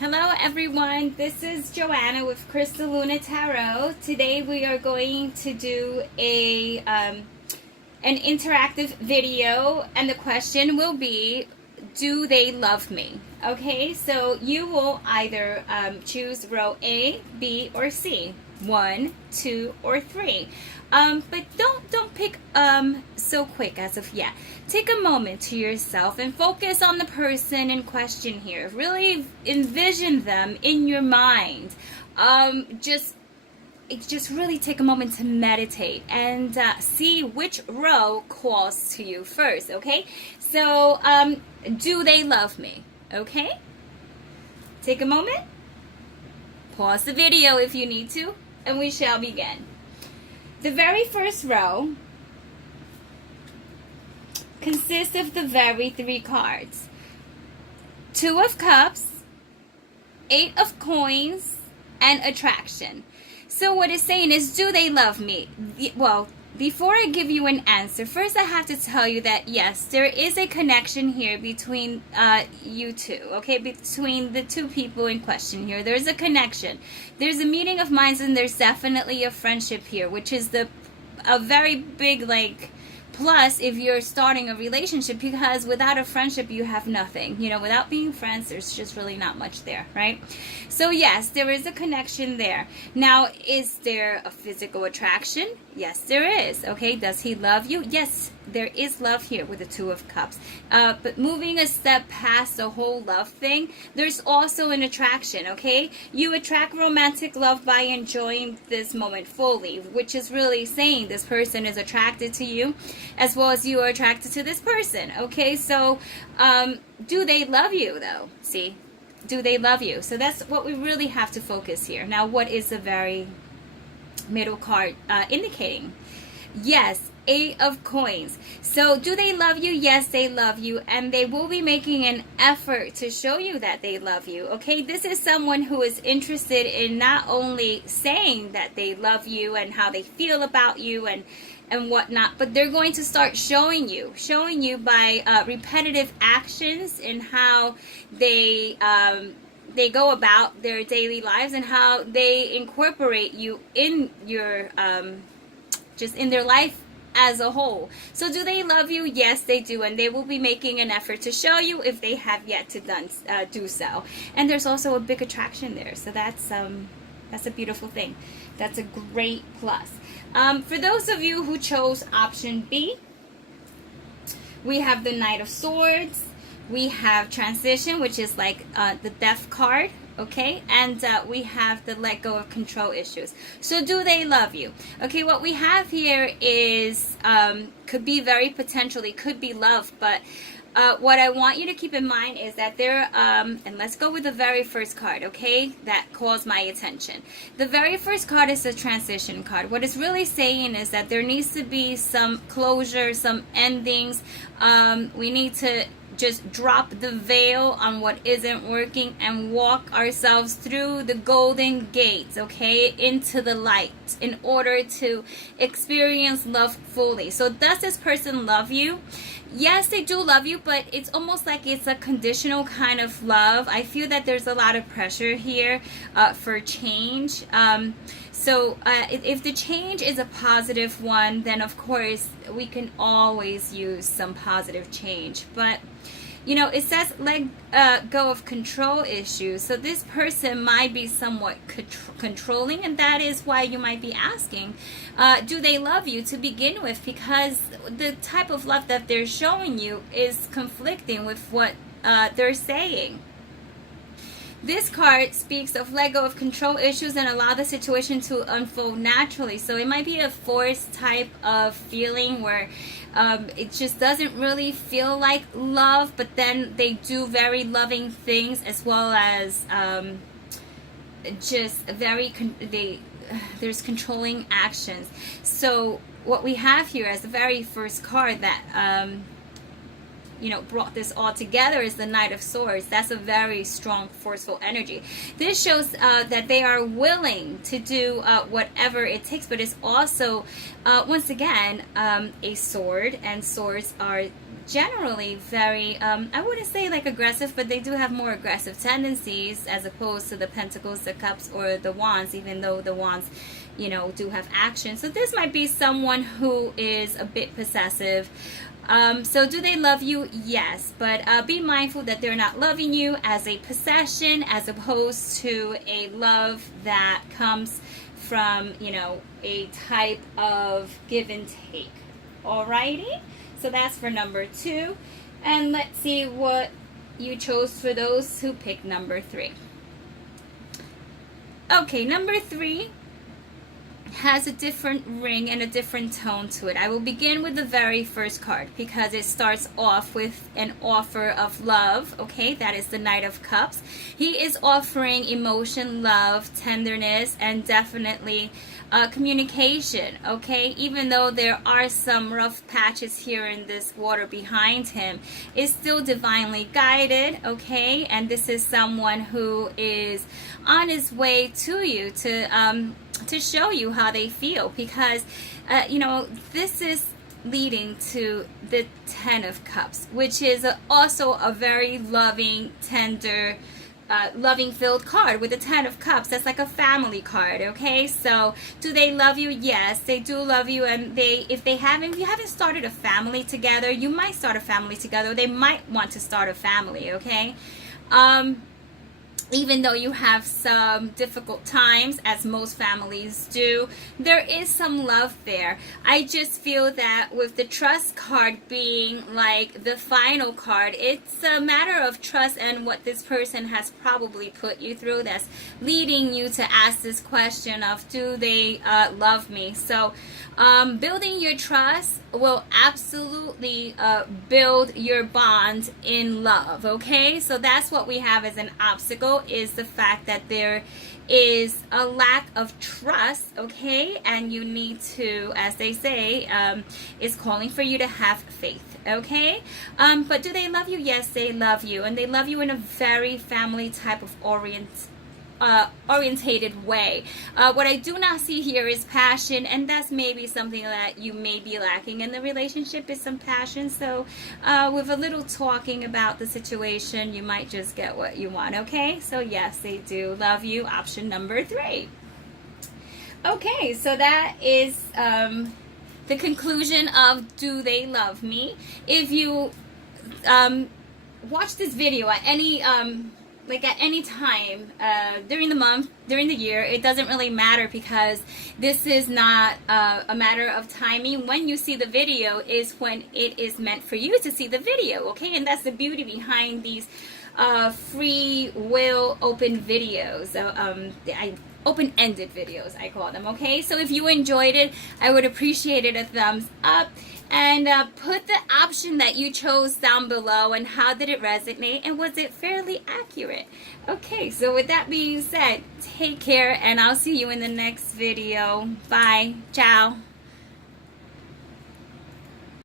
Hello everyone, this is Joanna with Crystal Luna Tarot. Today we are going to do an interactive video, and the question will be, do they love me? Okay, so you will either choose row A, B, or C. 1, 2, or 3. But don't pick so quick as of yet. Take a moment to yourself and focus on the person in question here. Really envision them in your mind. Just really take a moment to meditate and see which row calls to you first. Okay, so do they love me? Okay, take a moment, pause the video if you need to, and we shall begin. The very first row consists of the very 3 cards: 2 of Cups, 8 of Coins, and Attraction. So what it's saying is, do they love me? Well, before I give you an answer, first I have to tell you that yes, there is a connection here between you two, okay? Between the 2 people in question here. There's a connection. There's a meeting of minds, and there's definitely a friendship here, which is a very big, like, plus if you're starting a relationship, because without a friendship you have nothing. You know, without being friends, there's just really not much there, right? So yes, there is a connection there. Now, is there a physical attraction? Yes, there is. Okay, does he love you? Yes, there is love here with the 2 of Cups. But moving a step past the whole love thing, there's also an attraction, okay? You attract romantic love by enjoying this moment fully, which is really saying this person is attracted to you as well as you are attracted to this person, okay? So, do they love you though? See? Do they love you? So that's what we really have to focus here. Now, what is the very middle card indicating? Yes, 8 of Coins. So do they love you? Yes, they love you, and they will be making an effort to show you that they love you. Okay, this is someone who is interested in not only saying that they love you and how they feel about you and whatnot, but they're going to start showing you by repetitive actions in how they go about their daily lives and how they incorporate you in your just in their life as a whole. So do they love you? Yes, they do, and they will be making an effort to show you if they have yet to do so. And there's also a big attraction there, so that's a beautiful thing. That's a great plus. For those of you who chose option B, we have the Knight of Swords, we have Transition, which is like the Death card, okay, and we have the Let Go of Control issues. So do they love you? Okay, what we have here is could be very potentially, could be love, but what I want you to keep in mind is that there, and let's go with the very first card, okay, that calls my attention. The very first card is the Transition card. What it's really saying is that there needs to be some closure, some endings. We need to just drop the veil on what isn't working and walk ourselves through the golden gates, okay, into the light in order to experience love fully. So does this person love you? Yes, they do love you, but it's almost like it's a conditional kind of love. I feel that there's a lot of pressure here for change. So if the change is a positive one, then of course we can always use some positive change. But you know, it says let go of control issues. So this person might be somewhat controlling, and that is why you might be asking, do they love you to begin with? Because the type of love that they're showing you is conflicting with what they're saying. This card speaks of let go of control issues and allow the situation to unfold naturally. So it might be a forced type of feeling where it just doesn't really feel like love, but then they do very loving things, as well as just there's controlling actions. So what we have here as the very first card that brought this all together is the Knight of Swords. That's a very strong, forceful energy. This shows that they are willing to do whatever it takes, but it's also, once again, a sword, and swords are generally very, I wouldn't say like aggressive, but they do have more aggressive tendencies as opposed to the Pentacles, the Cups, or the Wands, even though the Wands, you know, do have action. So this might be someone who is a bit possessive. So do they love you? Yes, but be mindful that they're not loving you as a possession as opposed to a love that comes from, you know, a type of give and take. Alrighty, so that's for number 2. And let's see what you chose for those who picked number 3. Okay, number 3 has a different ring and a different tone to it. I will begin with the very first card because it starts off with an offer of love. Okay, that is the Knight of Cups. He is offering emotion, love, tenderness, and definitely communication. Okay, even though there are some rough patches here in this water behind him, it's still divinely guided. Okay, and this is someone who is on his way to you to show you how they feel, because you know, this is leading to the 10 of Cups, which is also a very loving, tender, loving filled card. With the 10 of Cups, that's like a family card. Okay, so do they love you? Yes, they do love you. And if you haven't started a family together, you might start a family together. They might want to start a family. Okay, even though you have some difficult times, as most families do, there is some love there. I just feel that with the trust card being like the final card, it's a matter of trust and what this person has probably put you through that's leading you to ask this question of, do they love me? So building your trust will absolutely build your bond in love. Okay, so that's what we have as an obstacle, is the fact that there is a lack of trust. Okay, and you need to, as they say, is calling for you to have faith. Okay, but do they love you? Yes, they love you, and they love you in a very family type of orientated way. What I do not see here is passion, and that's maybe something that you may be lacking in the relationship, is some passion. So with a little talking about the situation, you might just get what you want. Okay, so yes, they do love you. Option number 3. Okay, so that is the conclusion of do they love me. If you watch this video at any like at any time during the month, during the year, it doesn't really matter, because this is not a matter of timing. When you see the video is when it is meant for you to see the video. Okay, and that's the beauty behind these free will open videos. Open-ended videos, I call them. Okay, so if you enjoyed it, I would appreciate it a thumbs up, and put the option that you chose down below, and how did it resonate, and was it fairly accurate? Okay, so with that being said, take care, and I'll see you in the next video. Bye. Ciao.